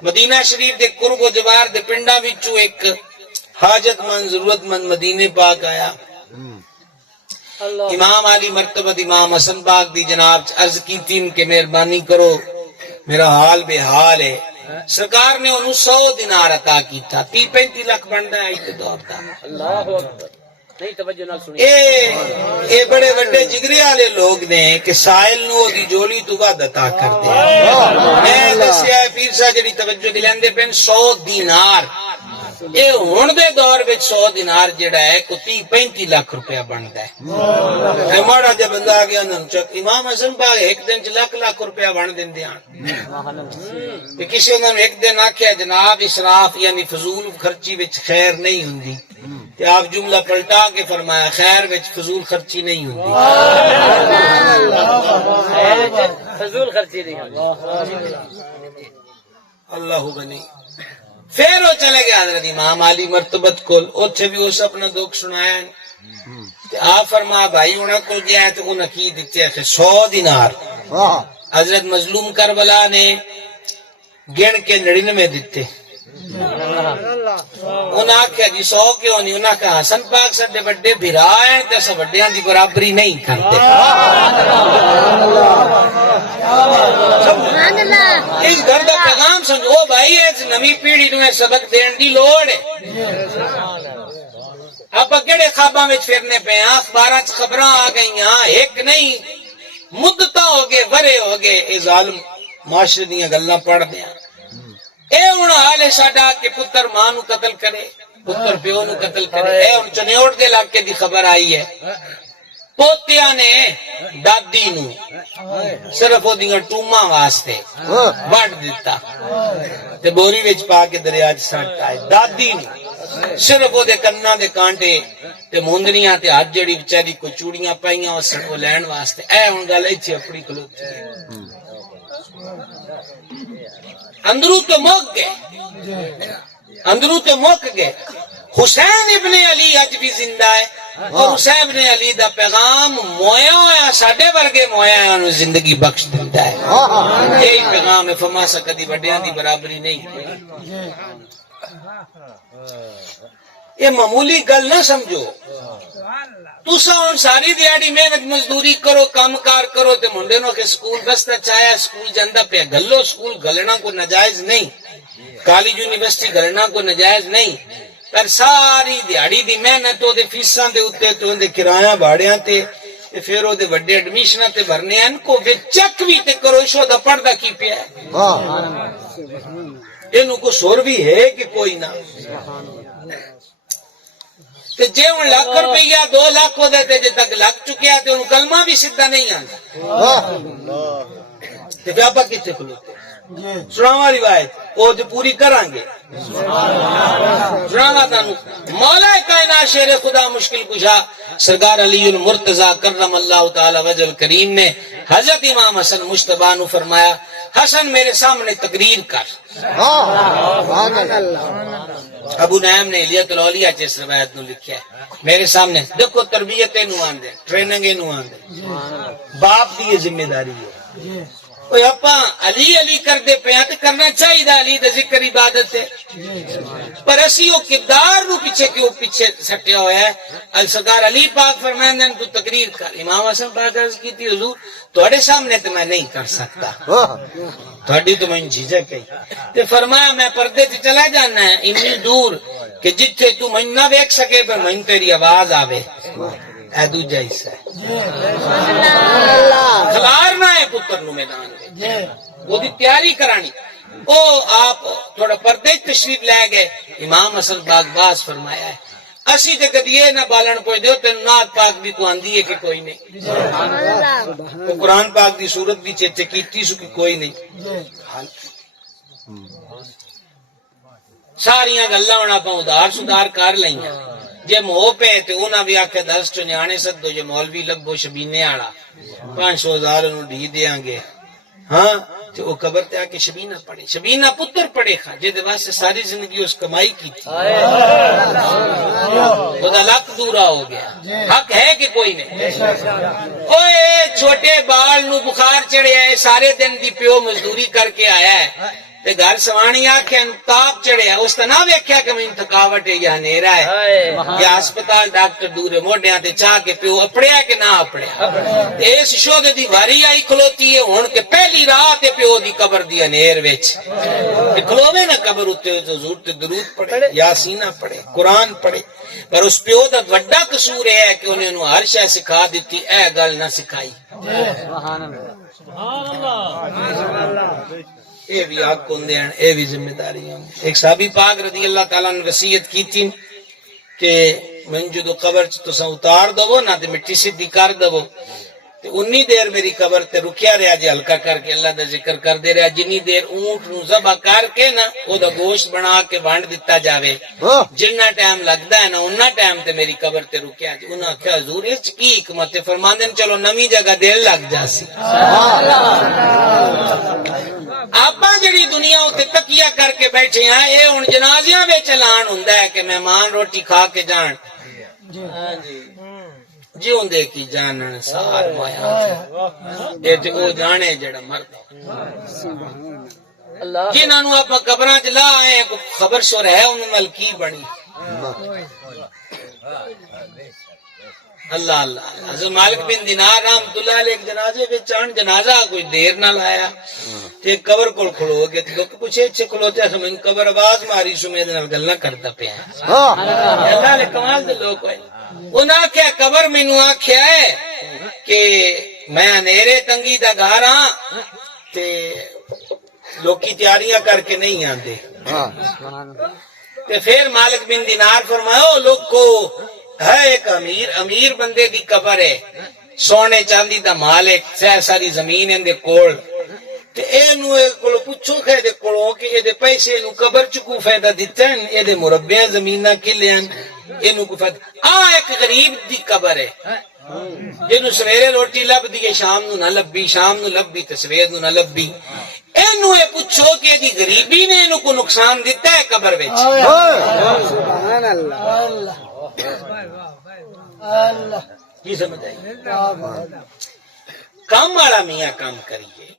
مدینہ شریف دے قرب و جوار دے پنڈا وچوں ایک حاجت مند ضرورت مند مدینے پاک آیا. امام علی مرتبہ امام حسن پاک دی جناب عرض کی تھی کہ مہربانی کرو میرا حال بے حال ہے. سرکار نے انہوں 100 دینار عطا کی تھا. 30-35 لاکھ بنتا ہے ایک دور دا. اے بڑے وڈے جگرے والے لوگ نے کہ سائل نو دی جولی تو بعد عطا کر دے. میں دسیا پیر صاحب جڑی توجہ دلاندے پن 100 دینار اے ہن دے دور وچ 100 دینار جڑا ہے کو 30-35 لاکھ روپیہ بندا ہے. اے ماڑا جے بندہ آ گیا نن چک امام حسن پاک ایک دن چ لاکھ روپیہ بن دیندے ہن. تے کسی نے ایک دن آکھیا جناب اسراف یعنی فضول خرچی وچ خیر نہیں ہوندی. تے آپ جملہ پلٹا کے فرمایا خیر وچ فضول خرچی نہیں ہوندی. فضول خرچی نہیں ہوندی. اللہ غنی. پھر وہ چلے گئے حضرت امام علی مرتبت کول. اوتھے بھی اس اپنا دکھ سنایا. آپ فرما بھائی انہاں کو گیا تو انہاں کی دیتے ہیں 100 دینار. حضرت مظلوم کربلا نے گن کے 99 دیتے. انہاں آکھیا جی 100 کیوں نہیں؟ انہاں کہا حسن پاک سڈے بڑے بھرا ہیں تے اساں وڈیاں دی برابری نہیں کرتے. اس گھر دا پیغام سمجھو بھائی اس نویں پیڑھی نو سبق دین دی لوڑ ہے. آپ کہڑے خواباں وچ پھرنے پے ہیں؟ اخباراں وچ خبراں آ گئیاں ایک نہیں مدتاں ہو گئے ورے ہو گئے اے ظالم معاشرے دیاں گلاں پڑھ دیاں. اے ہن حال ہے ساڈا کہ پتر ماں نو قتل کرے پتر پیو نو قتل کرے. اے ہن چنیوٹ دے علاقے دی خبر آئی ہے پوتیاں نے دادی نو صرف او دیاں ٹوماں واسطے وڈ دیتا تے بوری وچ پا کے دریا وچ سٹ آئے. دادی نو صرف او دے کناں دے کانٹے تے موندریاں تے ہاتھ جڑی بیچاری کو چوڑیاں پائیاں اس کو لین واسطے. اے ہن گل ایتھے اپڑی کھلوتی ہے. اندروں تو مک گئے اندروں تو مک گئے. حسین ابن علی اج بھی زندہ ہے اور حسین ابن علی دا پیغام مویا ہویا ساڈے ورگے مویا انہوں زندگی بخش دیتا ہے. یہی پیغام ہے فما سا کدی وڈیاں دی برابری نہیں. یہ معمولی گل نہ سمجھو. تسا ہن ساری دیہڑی محنت مزدوری کرو کام کار کرو تے منڈے نو کہ سکول بستا چاہیا سکول جاندا پیا گلو. سکول گلنا کو ناجائز نہیں. کالج یونیورسٹی گلنا کو ناجائز نہیں. پر ساری دیہڑی دی محنت او دے فیساں دے اوتے تے اون دے کرایہ بھاڑیاں تے پھر او دے وڈے ایڈمیشناں تے بھرنے ان کو وچ چیک وی تے کرو شو دا پڑھدا کی پیا ہے. اینو کو سور بھی ہے کہ کوئی نہ. تے جے ہن لاکھ روپیہ 2 لاکھ ہو دے تے جے تک لگ چکیا تے اونوں کلمہ بھی سیدھا نہیں آندا. تے بابا کتے کھلوتے سناواں روایت او جو پوری کران گے. سناواں تانوں مولا کائنات شیر خدا مشکل کشا سرکار علی المرتضی کرم اللہ تعالی وجہ الکریم نے حضرت امام حسن مجتبی نو فرمایا حسن میرے سامنے تقریر کر. ابو نعیم نے الیت الاولیاء جس روایت نو لکھیا ہے میرے سامنے دیکھو تربیت نو آندے ٹریننگ نو آندے باپ دی یہ ذمہ داری ہے. کوئی اپا علی علی کر دے پیا تے کرنا چاہیے علی دا ذکر عبادت ہے. پر اسی او کردار نو پیچھے کیوں پیچھے سٹیا ہوا ہے. السرکار علی پاک فرماندے تو تقریر کر. امام حسن پاک عرض کی تھی حضور تواڈے سامنے تے میں نہیں کر سکتا تھوڑی تو میں جھجک ہے. تے فرمایا میں پردے تے چلا جانا ہے اتنی دور کہ جتھے تو میں نہ دیکھ سکے پر میں تیری آواز آوے. اے دوجا حصہ ہے کھلارنا ہے پتر نو میدان وہ دی تیاری کرانی. او آپ تھوڑا پردے تشریف لے گئے. امام حسن پاک باز فرمایا ہے اسی تے کدی یہ نہ بالن پوچھ دیو تے نعت پاک بھی کو آندی ہے کہ کوئی نہیں. تو قرآن پاک دی صورت بھی چیتے کیتی سو کہ کوئی نہیں. ساریاں گلاں ہن اپاں ادھار سدھار کر لئیاں. جے موہ پہ تے انہاں بھی آکھیا 10 چ نیانے سدو جے مولوی لبو شبینے والا 500,000 انہوں دی دیاں گے. ہاں تے او قبر تے آ کے شبینہ پڑھے. شبینہ پتر پڑھے کھا جے دے واسطے ساری زندگی اس کمائی کی تھی. خدا لاکھ دورا ہو گیا. حق ہے کہ کوئی نہیں. اوئے چھوٹے بال نو بخار چڑھیا ہے سارے دن دی پیو مزدوری کر کے آیا ہے تے گھر سوانی آکھے تاپ چڑھیا اس تے نہ ویکھیا کہ میں تھکاوٹ ہے یا ہنیرا ہے یا ہسپتال ڈاکٹر دور ہے موڈیاں تے چاہ کے پیو اپڑیا کہ نہ اپڑیا تے اس شوہے دی واری آئی کھلوتی ہے ہن کہ پہلی رات ہے پیو دی قبر دی ہنیر وچ تے کھلووے نہ قبر اُتے حضور تے درود پڑھے یاسین پڑھے قرآن پڑھے پر اس پیو دا وڈا قصور ہے کہ انہیں انہوں ہر شے سکھا دیتی اے گل نہ سکھائی اے بھی آگ کن دین اے بھی ذمہ داری ہیں ایک صحابی پاک رضی اللہ تعالیٰ نے وصیت کی تھی کہ من جدو قبر تسا اتار دو نہ تے مٹی سیدھی کر دو تے انی دیر میری قبر تے رکیا رہا جی ہلکا کر کے اللہ دا ذکر کر دے رہا جنی دیر اونٹ نو ذبح کر کے نا او دا گوشت بنا کے وانڈ دیتا جاوے جنہ ٹائم لگدا ہے نا انہا ٹائم تے میری قبر تے رکیا جی انہاں کیا حضور اس کی حکمت فرماندے چلو نمی جگہ دیر لگ جاسی آپا جڑی دنیا اتنے تکیہ کر کے بیٹھے ہیں یہ ہن جنازیاں وچ اعلان ہوندا ہے کہ مہمان روٹی کھا کے جان جیوں دے کی جانن سار مایا اے تے او جانے جڑا مرد جنہاں نو اپا قبراں چ لا آئے خبر شور ہے انہوں نال کی بنی اللہ اللہ حضرت مالک بن دینار رحمت اللہ علیہ ایک جنازے وچ آن جنازہ کوئی دیر نہ لایا تے قبر کول کھلو گئے لوگ پوچھے اچھے کھلوتے ہیں میں قبر آواز ماری سو میرے نال گل نہ کرتا پیا اللہ نے کمال دے لوگ ہوئے انہاں کیا قبر مینوں آکھیا ہے کہ میں انیرے تنگی دا گھر ہاں تے لوکی تیاریاں کر کے نہیں آندے تے پھر مالک بن دینار فرمایا او لوگو ہے ایک امیر بندے دی قبر ہے سونے چاندی دا مالک ساری زمین اندے کول تے اینو کولو پوچھو کہ دے کولو کہ اے دے پیسے نو قبر چ کو فائدہ دتا ہے اے دے مربع زمیناں کلیاں اینو کو فائدہ ایک غریب دی قبر ہے جنو سویرے روٹی لب دی شام نو نہ لبی شام نو لبی تے سویر نو نہ لبی اینو اے پوچھو کہ دی غریبی نے اینو کو نقصان دیتا ہے قبر وچ سبحان اللہ اللہ کی سمجھ آئی کام والا میاں کام کریے